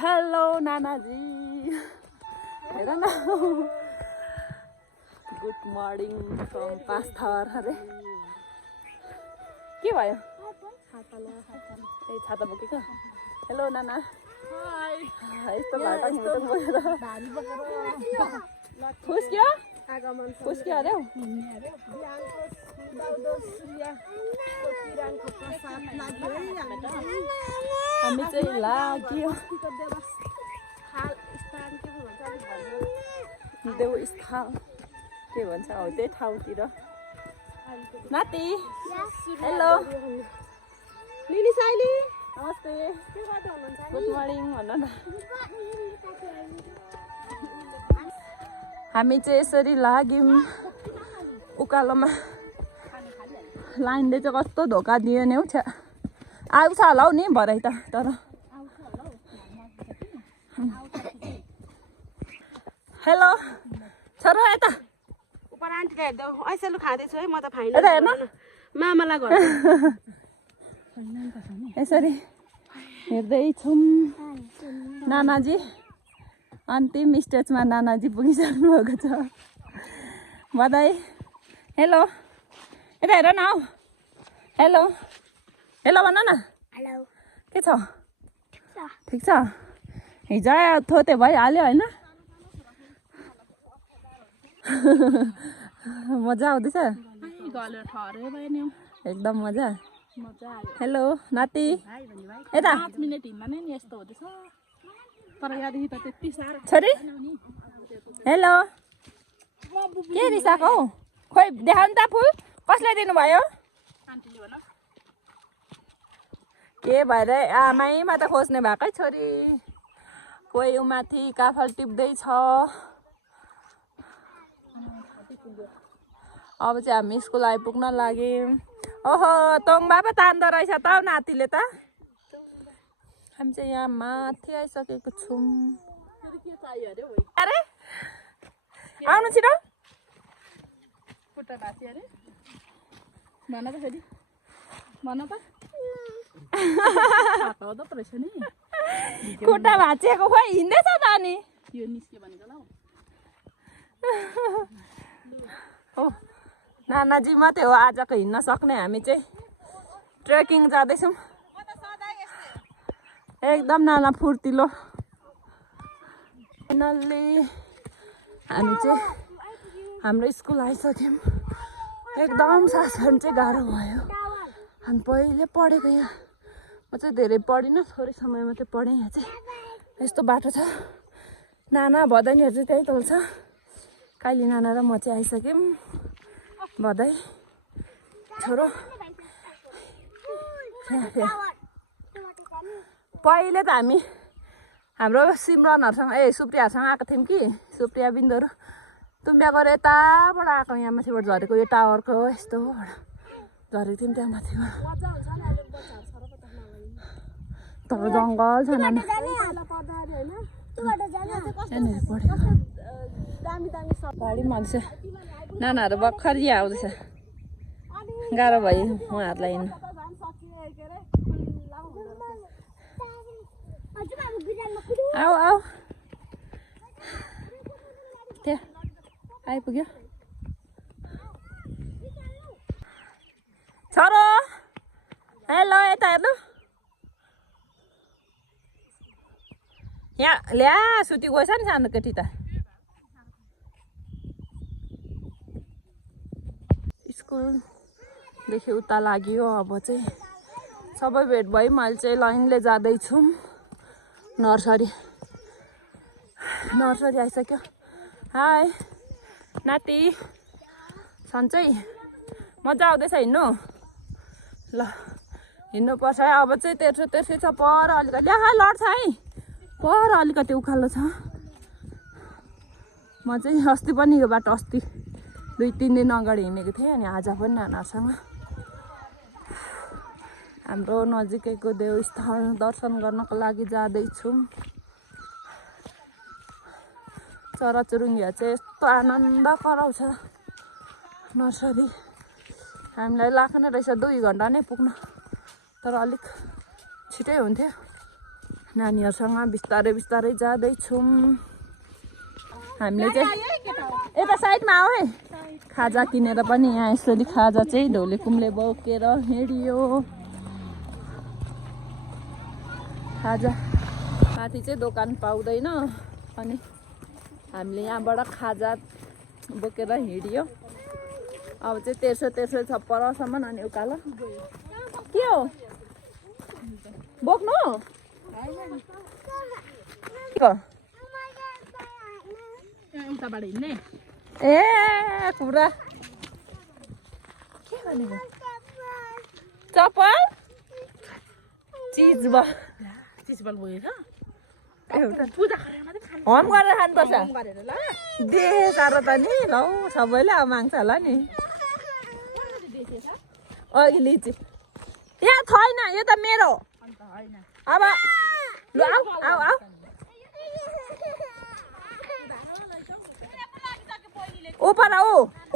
Hello नानाजी हेर न good morning from पास्थर अरे के भयो ए छाता बोकेको हेलो नाना यस्तो घाटा बोकेर फुस्क्यो फुस्क्यो अरे हामी चाहिँ लाग्यो देवस्थान के भन्छ हौ त्यही ठाउँतिर नाति हेलो लिली साइली नमस्ते के गर्दै हुनुहुन्छ गुड मर्निङ भन न हामी चाहिँ यसरी लाग्यौँ उकालोमा लाइनले चाहिँ कस्तो धोका दियो नि हौ छ्या आउँछ होला हौ नि भरै त तर हेलो छोरो यता उपर आन्टीलाई हेर्दा ऐसेलु खाँदैछु है म त फाइन यता हेर्न मामालाई घर यसरी हेर्दैछौँ नानाजी अन्तिम स्टेजमा नानाजी पुगिसक्नु भएको छ बधाई हेलो यता हेर न हौ हेलो हेलो भन न हेलो के छ ठिक छ हिजो थोते भइहाल्यो होइन मजा आउँदैछ एकदम मजा हेलो नाति यता छोरी हेलो के रिसाएको हौ खोइ देखाउनु त फुल कसले दिनुभयो के भएर आमै माता खोज्ने भएकै छोरी कोही माथि काफल टिप्दैछ अब चाहिँ हामी स्कुल आइपुग्न लाग्यौँ ओहो तोङबा पो तान्दो रहेछ त नातिले त हामी चाहिँ यहाँ माथि आइसकेको छौँ अरे आउनु छिटो खुट्टा भाँचिएको खोइ हिँड्दैछ त अनि नानाजी मात्रै हो आजको हिँड्न सक्ने हामी चाहिँ ट्रेकिङ जाँदैछौँ एकदम नाना फुर्तिलो फाइनल्ली हामी चाहिँ हाम्रो स्कुल आइसक्यौँ एकदम सास फेर्नु चाहिँ गाह्रो भयो हामी पहिले पढेको यहाँ म चाहिँ धेरै पढिनँ थोरै समय मात्रै पढेँ यहाँ चाहिँ यस्तो बाटो छ नाना भदैनीहरू चाहिँ त्यही तल छ काली नाना र म चाहिँ आइसक्यौँ भदै छोरो पहिले त हामी हाम्रो सिमरनहरूसँग सुप्रियाहरूसँग आएको थियौँ कि सुप्रिया बिन्दुहरू तुम्बिया गएर यताबाट आएको यहाँ माथिबाट झरेको यो टावरको यस्तोबाट झरेको थियौँ त्यहाँ माथिबाट तर जङ्गल छ नाना गाडी पनि आउँछ नानाहरू भर्खर यहाँ आउँदैछ गाह्रो भयो उहाँहरूलाई हिँड्नु आऊ आऊ त्यहाँ आइपुग्यो छोरो हेलो यता हेर्नु यहाँ ल्या सुती गएछ नि सानो केटी त स्कुलदेखि उता लाग्यो अब चाहिँ सबै भेट भयौँ अहिले चाहिँ लाइनले जाँदैछौँ नर्सरी आइसक्यो हाई नाति सन्चै मजा आउँदैछ हिँड्नु ल हिँड्नुपर्छ है अब चाहिँ तेर्सो छ पर अलिकति लड्छ है पर अलिकति उकालो छ म चाहिँ अस्ति पनि यो बाटो अस्ति 2-3 दिन अगाडि हिँडेको थिएँ अनि आज पनि नानाहरूसँग हाम्रो नजिकैको देवस्थान दर्शन गर्नको लागि जाँदैछौँ चराचुरुङ्गीहरू चाहिँ यस्तो आनन्द कराउँछ नर्सरी हामीलाई लाग्ने रहेछ 2 घन्टा नै पुग्न तर अलिक छिटै हुन्थ्यो नानीहरूसँग बिस्तारै बिस्तारै जाँदैछौँ हामीले चाहिँ यता साइडमा आऊ है खाजा किनेर पनि यहाँ यसरी खाजा चाहिँ ढोले कुम्ले बोकेर हिँडियो खाजा माथि चाहिँ दोकान पाउँदैन अनि हामीले यहाँबाट खाजा बोकेर हिँडियो अब चाहिँ तेर्सो छ परसम्म अनि उकालो के हो बोक्नु ए कुरा के भनेको चप्पल चिज होम गरेर खानुपर्छ दे साह्रो त नि लौ सबैले अब माग्छ होला नि अघि लिची यहाँ छैन यो त मेरो अब लु आऊ आऊ आऊ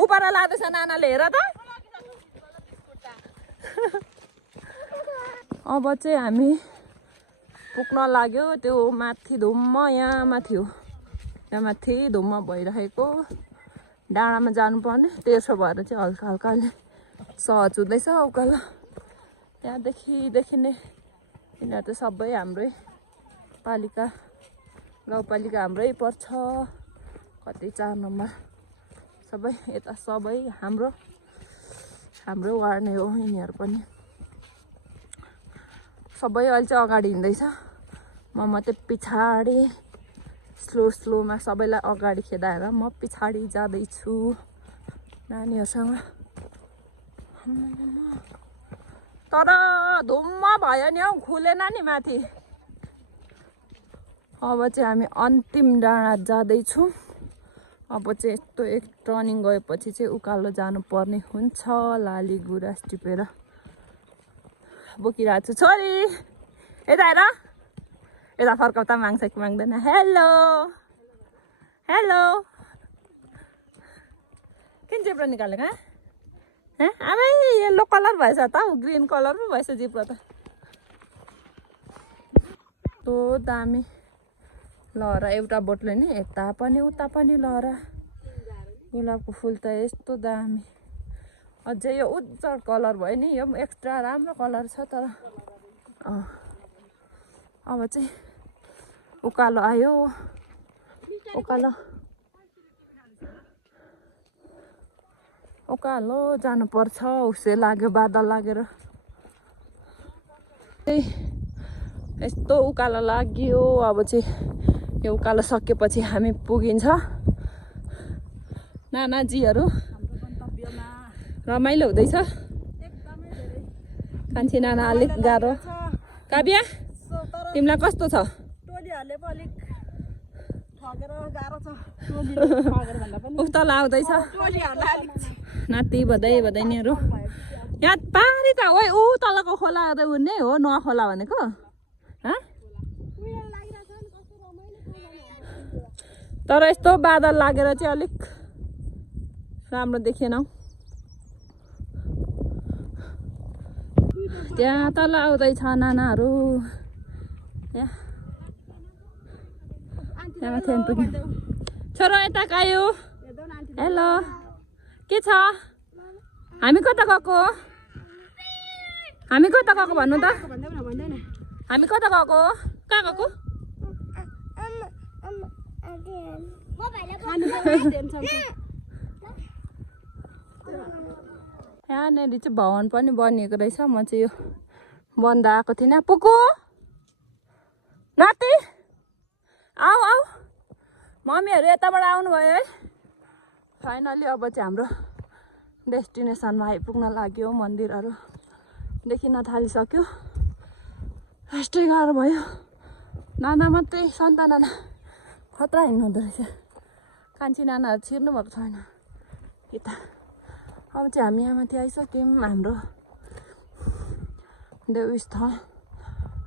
उपर लाँदैछ नानाले हेर त अब चाहिँ हामी पुग्न लाग्यो त्यो माथि धुम्म यहाँ माथि हो यहाँ माथि धुम्म भइरहेको डाँडामा जानुपर्ने त्यसो भएर चाहिँ हल्का हल्काले सहज हुँदैछ उकालो त्यहाँदेखि देखिने यिनीहरू त सबै हाम्रै पालिका गाउँपालिका हाम्रै पर्छ कति 4 नम्बर सबै यता सबै हाम्रो वार्ड नै हो यिनीहरू पनि सबै अहिले चाहिँ अगाडि हिँड्दैछ म मात्रै पछाडि स्लोमा सबैलाई अगाडि खेदाएर म पछाडि जाँदैछु नानीहरूसँग तर धुम्म भयो नि हौ खुलेन नि माथि अब चाहिँ हामी अन्तिम डाँडा जाँदैछौँ अब चाहिँ यस्तो एक टर्निङ गएपछि चाहिँ उकालो जानुपर्ने हुन्छ लाली गुराँस टिपेर बोकिरहेको छु छोरी यता हेर यता फर्काउ त माग्छ कि माग्दैन हेलो हेलो किन जिब्रो निकालेको आमै येल्लो कलर भएछ त हौ ग्रिन कलर पो भएछ जिब्रो त तो दामी लहरा एउटा बोटले नि यता पनि उता पनि लहरा गुलाबको फुल त यस्तो दामी अझै यो उज्जल कलर भयो नि यो एक्स्ट्रा राम्रो कलर छ तर अब चाहिँ उकालो आयो उकालो जानुपर्छ उसै लाग्यो बादल लागेर यस्तो उकालो लाग्यो अब चाहिँ यो उकालो सकेपछि हामी पुगिन्छ नानाजीहरू रमाइलो हुँदैछ कान्छी नाना अलिक गाह्रो काव्या तिमीलाई कस्तो छ उता आउँदैछ नाति भदैनीहरू यहाँ पारी त ओ ऊ तलको खोला हुने हो नुवा खोला भनेको तर यस्तो बादल लागेर चाहिँ अलिक राम्रो देखेन त्यहाँ तल आउँदैछ नानाहरू छोरो यता कायो हेलो के छ हामी कता गएको भन्नु त हामी कता गएको कहाँ गएको यहाँनिर चाहिँ भवन पनि बनिएको रहेछ म चाहिँ यो बन्द आएको थिइनँ पुकु नाति आऊ मम्मीहरू यताबाट आउनुभयो है फाइनली अब चाहिँ हाम्रो डेस्टिनेसनमा आइपुग्न लाग्यो मन्दिरहरू देखिन थालिसक्यो यस्तै गाह्रो भयो नाना मात्रै सन्ता नाना खतरा हिँड्नु हुँदो रहेछ कान्छी नानाहरू छिर्नु भएको छैन यता अब चाहिँ हामी यहाँ माथि आइसक्यौँ हाम्रो देवस्थल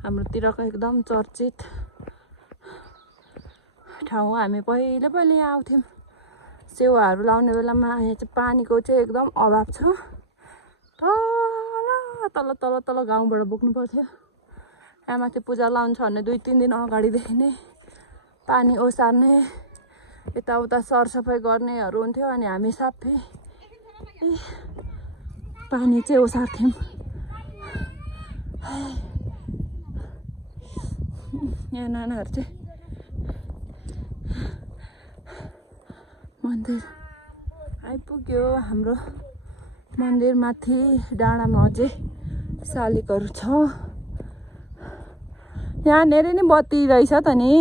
हाम्रोतिरको एकदम चर्चित ठाउँ हामी पहिले यहाँ आउँथ्यौँ सेवाहरू लाउने बेलामा यहाँ चाहिँ पानीको चाहिँ एकदम अभाव छ तल गाउँबाट बोक्नु पर्थ्यो यहाँ माथि पूजा लाउँछ भने 2-3 दिन अगाडिदेखि नै पानी ओसार्ने यताउता सरसफाइ गर्नेहरू हुन्थ्यो अनि हामी सबै पानी चाहिँ ओसार्थ्यौँ। यहाँ नानाहरू चाहिँ मन्दिर आइपुग्यो। हाम्रो मन्दिरमाथि डाँडामा अझै शालिगहरू छ। यहाँनिर नि बत्ती रहेछ त नि।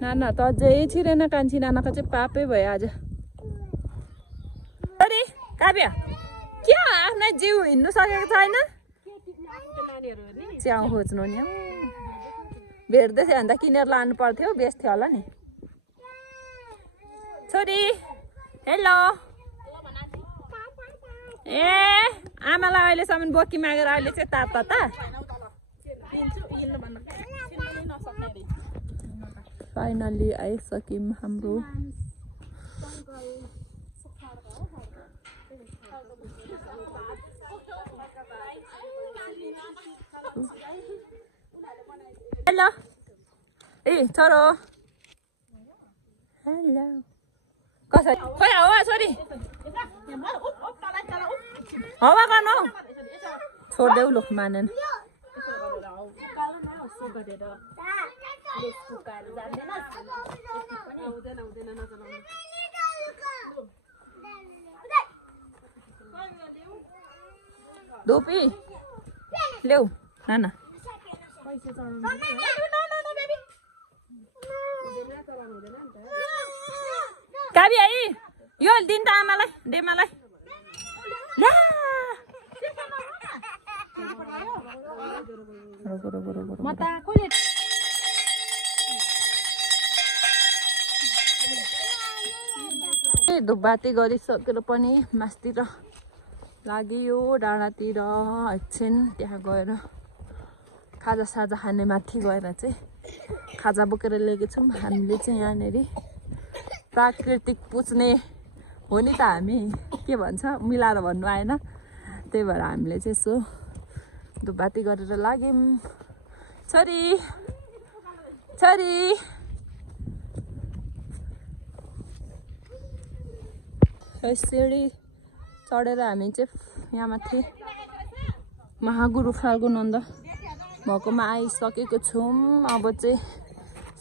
नाना त अझै छिरेन कान्छी नानाको चाहिँ पापै भयो आज। अरे काव्य क्या आफ्नै जिउ हिँड्नु सकेको छैन? च्याउ खोज्नु नि भेट्दै थियो भने त किनेर लानु पर्थ्यो, बेच्थ्यो होला नि। छोरी हेलो। ए आमालाई अहिलेसम्म बोकी मागेर अहिले चाहिँ ताता फाइनली आइसक्यौँ हाम्रो हेलो। ए छोरो हेलो कसरी खोइ हावा छोरी हावा गर्नु छोडिदेऊ लु मानेन। धोपी ल्याऊ नाना। काबी आई यो दिन त आमालाई दे मलाई ल्या। म त कहिले धुपबाती गरिसकेर पनि मास्तिर लाग्यो डाँडातिर एकछिन त्यहाँ गएर खाजासाजा खाने माथि गएर चाहिँ खाजा बोकेर ल्याएको छौँ। हामीले चाहिँ यहाँनिर प्राकृतिक पुज्ने हो नि त हामी के भन्छ मिलाएर भन्नु आएन, त्यही भएर हामीले चाहिँ यसो धुपबाती गरेर लाग्यौँ। छोरी छोरी सिँढी चढेर हामी चाहिँ यहाँ माथि महागुरु फाल्गु नन्द भएकोमा आइसकेको छौँ। अब चाहिँ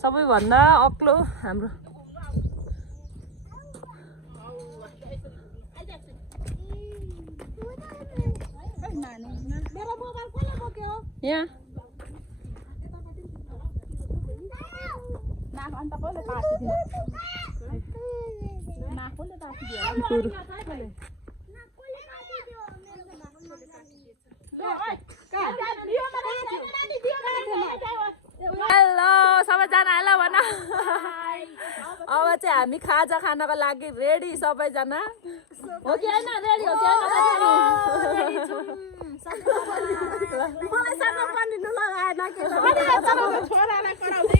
सबैभन्दा अग्लो हाम्रो यहाँ हेलो सबैजना हेलो भन। अब चाहिँ हामी खाजा खानको लागि रेडी सबैजना हो कि होइन? रेडी हो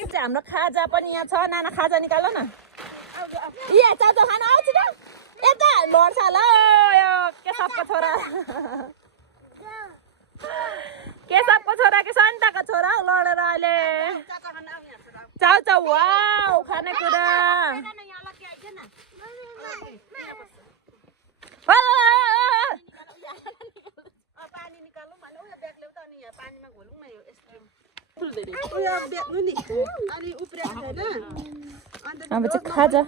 कि हाम्रो खाजा पनि यहाँ छ। नाना खाजा निकाल न। ए चाचा खाना आउँछ त यता लड्छ ल यो केशवको छोरा केशवको छोरा कि सन्ताको छोरा लडेर अहिले चाउ चाउ वाउ खानेकुरा अब चाहिँ खाजा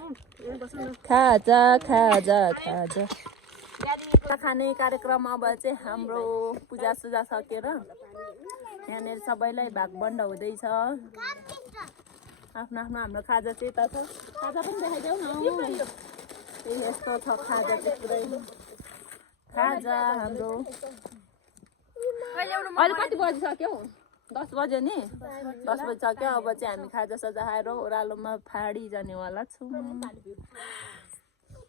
खाजा खाजा खाजा खाने कार्यक्रम अब चाहिँ हाम्रो पूजासुजा सकेर यहाँनिर सबैलाई भागबन्ड हुँदैछ। आफ्नो आफ्नो हाम्रो खाजा चाहिँ यता छ। खाजा पनि देखाइदेऊ न। त्यही यस्तो छ खाजा चाहिँ पुरै खाजा हाम्रो। अहिले कति बजिसक्यो? 10 बज्यो नि। 10 बजिसक्यो। अब चाहिँ हामी खाजा साजा खाएर ओह्रालोमा फाडी जानेवाला छौँ।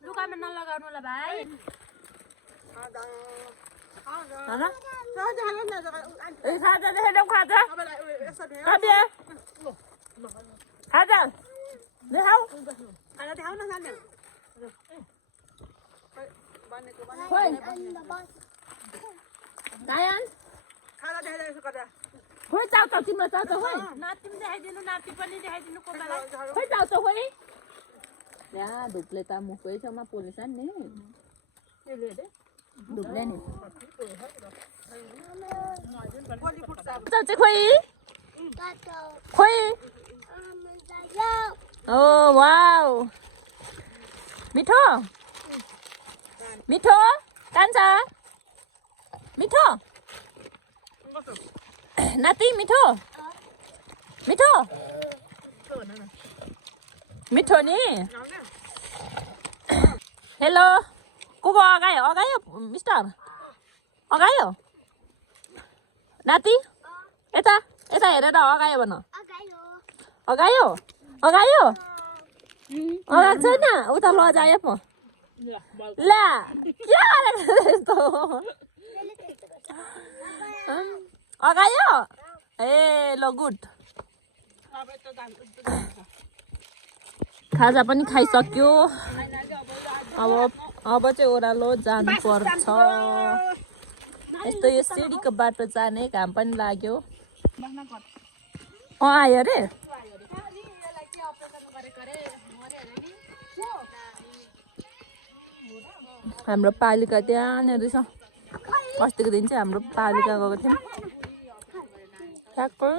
लुगामा नलगाउनु ल भाइ। खाजा देखाइदेऊ खाजा खाजा देखाऊ खोइ गायन खोइ चाउचाउ तिम्रो चाउचाउ खोइ नाति पनि देखाइदिनु नाति पनि देखाइदिनु कोपालाई खोइ चाउचाउ खोइ यहाँ धुप्ले त मुखकै छेउमा पोलेछ नि धुप्ले नि चाउचाउ चाहिँ खोइ खोइ ओ वाउ मिठो मिठो कान्छा मिठो नाति मिठो मिठो मिठो नि हेलो को अगायो अगायो मिस्टर अगायो नाति यता यता हेरेर अगायो भन अगायो अगायो अगाएको छैन उता लजायो पो ला के गरेको यस्तो अगायो ए ल गुड खाजा पनि खाइसक्यो अब चाहिँ ओह्रालो जानुपर्छ यस्तो यो सिडीको बाटो जाने घाम पनि लाग्यो आयो अरे हाम्रो पालिका त्यहाँनिर छ अस्तिको दिन चाहिँ हाम्रो पालिका गएको थियौँ ठ्याक्कै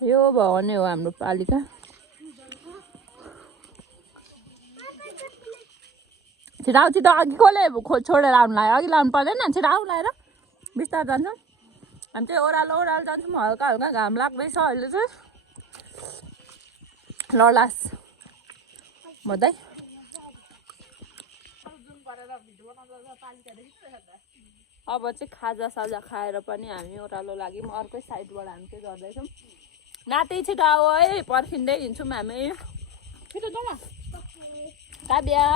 यो भवन हो हाम्रो पालिका छिराउ छिटो अघि कसले छोडेर आउनुलाई अघि लाउनु पर्दैन छिराउ लाएर बिस्तार जान्छौँ हामी चाहिँ ओह्रालो ओह्रालो जान्छौँ हल्का हल्का घाम लाग्दैछ अहिले चाहिँ ललास भन्दै अब चाहिँ खाजा साजा खाएर पनि हामी ओह्रालो लाग्यौँ अर्कै साइडबाट हामी चाहिँ गर्दैछौँ नाति छिटो आऊ है पर्खिँदै हिँड्छौँ हामी छिटो जाउँ न काव्या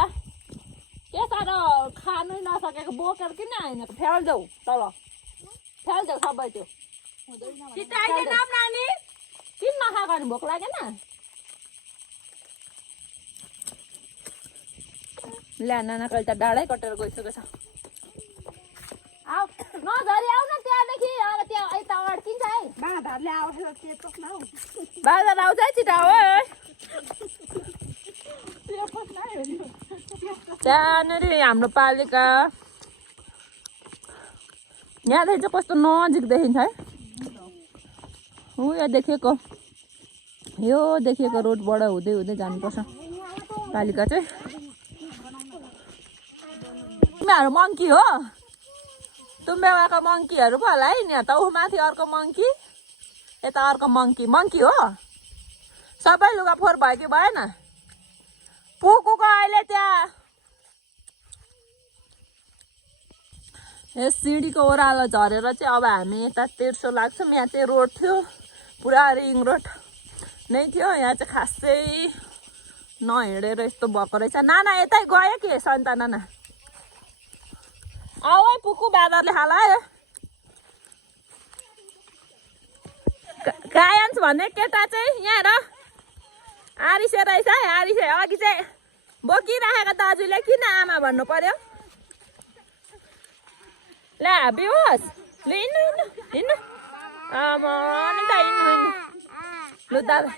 के साह्रो खानै नसकेको बोकेर किन आइनको फ्याल्देऊ तल फ्याल्देऊ सबै त्यो किन नखाएको नि भोक लागेन ल्या नाना कहिले त डाँडै कटेर गइसकेको छ आऊ नझरी आऊ न त्यहाँदेखि अब त्यहाँ यता अड्किन्छ है बाँधरले आउँछ बाजार आउँछ है छिटो आऊ है त्यहाँनिर हाम्रो पालिका यहाँदेखि चाहिँ कस्तो नजिक देखिन्छ है यहाँ देखेको यो देखेको रोडबाट हुँदै हुँदै जानुपर्छ पालिका चाहिँ तिमीहरू मङ्की हो तुम्बेवाको मङ्कीहरू पो होला है नि त ऊ माथि अर्को मङ्की यता अर्को मङ्की मङ्की हो सबै लुगा फोहोर भयो कि भएन पुगुको अहिले त्यहाँ यो सिडीको ओह्रालो झरेर चाहिँ अब हामी यता तेर्सो लाग्छौँ यहाँ चाहिँ रोड थियो पुरा रिङ रोड नै थियो यहाँ चाहिँ खासै नहिँडेर यस्तो भएको रहेछ नाना यतै गयो कि सन्ता नाना आऊ है पुकु बादरले हालायो गायन्स भन्ने केटा चाहिँ यहाँ हेर आरिसे रहेछ है आरिसे अघि चाहिँ बोकिराखेको दाजुले किन आमा भन्नु पर्यो ला बिहोस् ल हिँड्नु हिँड्नु हिँड्नु आमा नि त हिँड्नु हिँड्नु लु दादा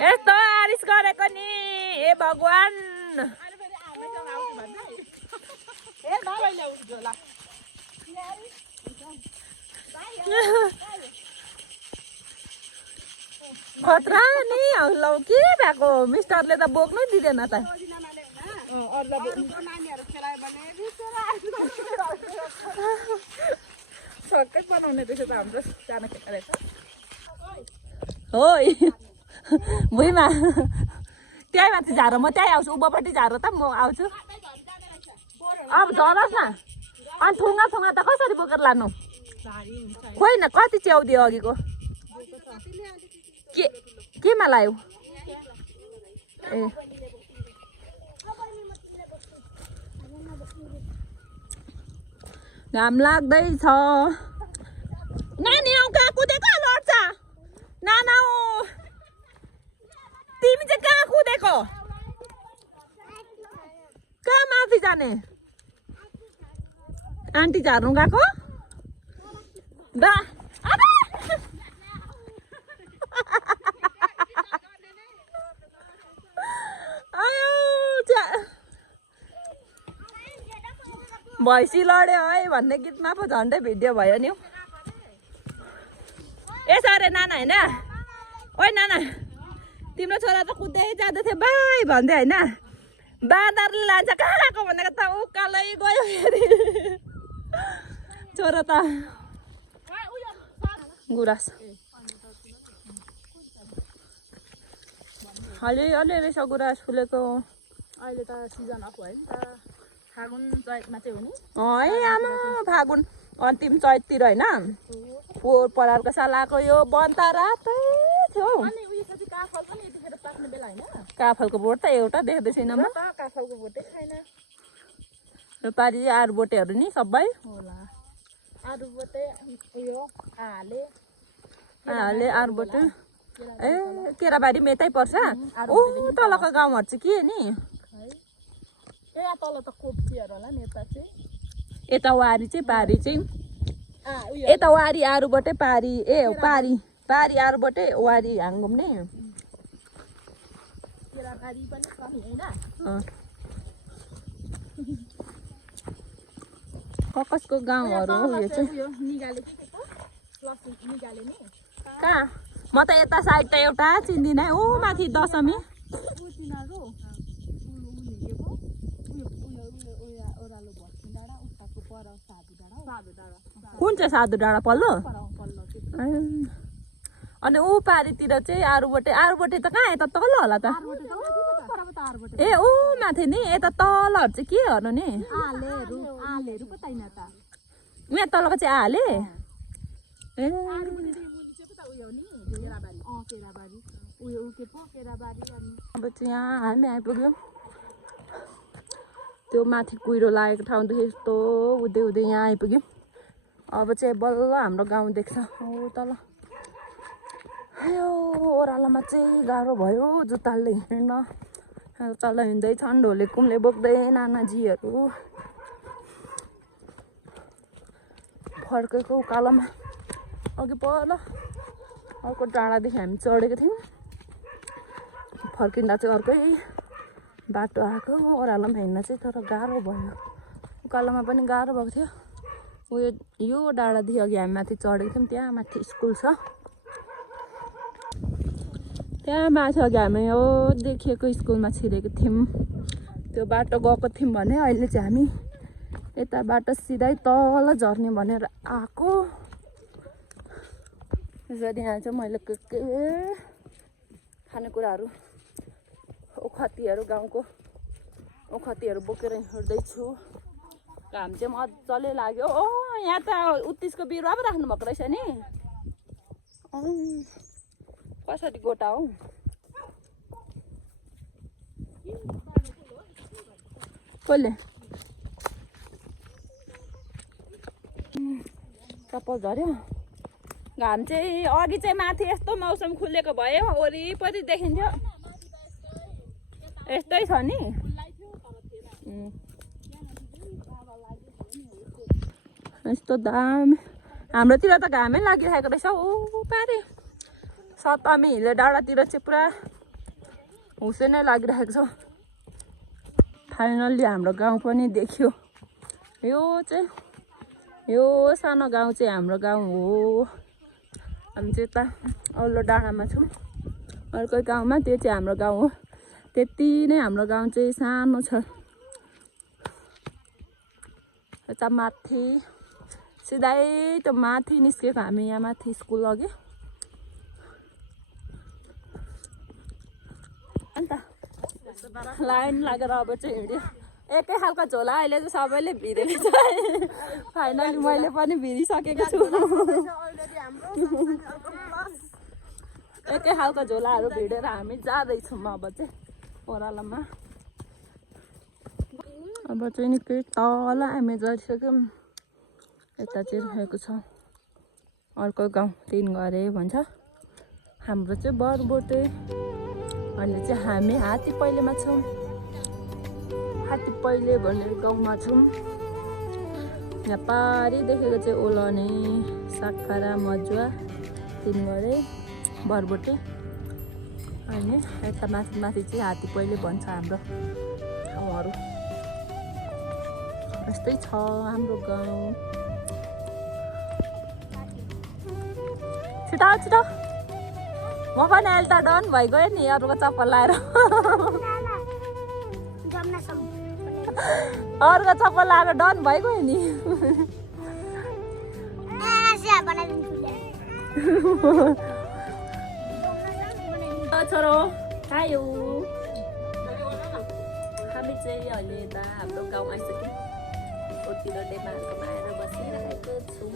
यस्तो आरिस गरेको नि हे भगवान खतरा नि लौ के भएको मिस्टरले त बोक्नै दिँदैन त छक्कै बनाउने रहेछ त हाम्रो सानो केटा रहेछ हो भुइँमा त्यहीँ माथि झारो म त्यहीँ आउँछु उँभोपट्टि झारो त म आउँछु अब झरोस् न अनि थुङ्गा थुङ्गा त कसरी बोकेर लानु खोइ न कति च्याउदियो अघिको केमा लायो ए घाम लाग्दैछ नानी आऊ कहाँ कुदेको लड्छ नाना तिमी चाहिँ कहाँ कुदेको कहाँ माथि जाने आन्टी झार्नु गएको बा भैँसी लड्यो है भन्ने गीतमा पो झन्डै भिडियो भयो नि यसो अरे नाना होइन ओइ नाना तिम्रो छोरा त कुद्दै जाँदै थियो बाई भन्दै होइन बाँदरले लान्छ कहाँ गएको भनेको त उकालै गयो फेरि छोरा त गुराँस अलि रहेछ गुराँस फुलेको अहिले त सिजन अफ भयो नि त फागुन चैतमा चाहिँ हो नि है आमा फागुन अन्तिम चैततिर होइन पोहोर परारको साल आएको यो बन्ता रातै थियो अनि उयो चाहिँ काफल पनि यतिखेर पाक्ने बेला होइन काफलको बोट त एउटा देख्दै छैन म काफलको बोटै छैन यो पारि आरू बोटेहरू नि सबै होला आरू बोटे उयो आले आरू बोटे ए केराबारी मेतै पर्छ ऊ तलको गाउँहरू चाहिँ के नि यहाँ तल त कोप्चीहरू होला नि यता चाहिँ यता वारी चाहिँ पारी चाहिँ यता वारी आरूबटै पारी ए पारी पारी आरूबटै वारी हाङ्गुम नि केराबारी पनि छ नि होइन कसको गाउँहरू हो यो चाहिँ निगाले के निगाले नि कहाँ म त यता साइड त एउटा चिन्दिनँ ऊ माथि दशमी कुन चाहिँ साधु डाँडा पल्लो अनि ऊ पारितिर चाहिँ आरूबटे त कहाँ यता तल होला त ए ऊ माथि नि यता तलहरू चाहिँ केहरू नि यहाँ तलको चाहिँ आले ए अब चाहिँ यहाँ हामी आइपुग्यौँ त्यो माथि कुहिरो लागेको ठाउँदेखि यस्तो उधै उधै यहाँ आइपुग्यौँ अब चाहिँ बल्ल हाम्रो गाउँ देख्छ हो तल यो ओह्रालोमा चाहिँ गाह्रो भयो जुत्ताले हिँड्न तल हिँड्दैछन् ढोले कुम्ले बोक्दै नानाजीहरू फर्केको उकालोमा अघि पर अर्को डाँडादेखि हामी चढेको थियौँ फर्किँदा चाहिँ अर्कै बाटो आएको ओह्रालोमा हिँड्न चाहिँ तर गाह्रो भयो उकालोमा पनि गाह्रो भएको थियो उयो यो डाँडादेखि अघि हामी माथि चढेको थियौँ त्यहाँ माथि स्कुल छ त्यहाँ माथि अघि हामी यो देखिएको स्कुलमा छिरेको थियौँ त्यो बाटो गएको थियौँ भने अहिले चाहिँ हामी यता बाटो सिधै तल झर्ने भनेर आएको यसरी यहाँ चाहिँ मैले के खानेकुराहरू ओखतीहरू गाउँको ओखतीहरू बोकेर हिँड्दैछु घाम चाहिँ मजाले लाग्यो ओ यहाँ त उत्तिसको बिरुवा पो राख्नु भएको रहेछ नि कसरी गोटा हौ कसले कपाल झऱ्यो घाम चाहिँ अघि चाहिँ माथि यस्तो मौसम खुलेको भयो वरिपरि देखिन्थ्यो यस्तै छ नि यस्तो दाम हाम्रोतिर त घामै लागिरहेको रहेछ ऊ पारे सतमी हिल डाँडातिर चाहिँ पुरा हुसे नै लागिरहेको छ फाइनल्ली हाम्रो गाउँ पनि देखियो यो चाहिँ यो सानो गाउँ चाहिँ हाम्रो गाउँ हो हामी चाहिँ यता अल्लो डाँडामा छौँ अर्कै गाउँमा त्यो चाहिँ हाम्रो गाउँ हो त्यति नै हाम्रो गाउँ चाहिँ सानो छ यता माथि सिधै त्यो माथि निस्केको हामी यहाँ माथि स्कुल अघि अन्त लाइन लागेर अब चाहिँ हिँड्यो एकै खालको झोला अहिले चाहिँ सबैले भिरेको छ फाइनली मैले पनि भिरिसकेको छु एकै खालको झोलाहरू भिडेर हामी जाँदैछौँ अब चाहिँ ओह्रालोमा। अब चाहिँ निकै तल हामी गइसक्यौँ। यता चाहिँ रहेको छ अर्को गाउँ 3 घरे भन्छ। हाम्रो चाहिँ बरबोटे अनि चाहिँ हामी हात्ती पहिलेमा छौँ। हात्ती पहिले भनेर गाउँमा छौँ। यहाँ पारी देखेको चाहिँ ओलने साखरा मजुवा 3 घरे बरबोटे अनि यता माथि माथि चाहिँ हात्ती पहिले भन्छ हाम्रो ठाउँहरू। यस्तै छ हाम्रो गाउँ। छिटो छिटो म पनि अहिले त डन भइगयो नि अरूको चप्पल लाएर। अरूको चप्पल लाएर डन भइगयो नि। छोरो खायो। हामी चाहिँ अहिले यता हाम्रो गाउँ आइसक्यौँ। ओतिर डेमाहरूकोमा आएर बसिरहेको छौँ।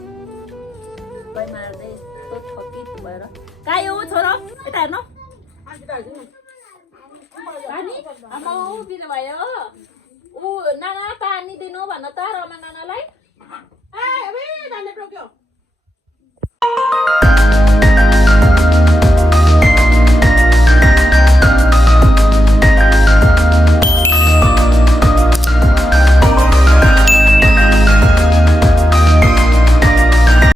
गइ मार्दै यस्तो थकित भएर खायो छोरो यता हेर्नु पानी आमा बिदा भयो। ऊ नाना पानी दिनु भन त रमा नानालाई।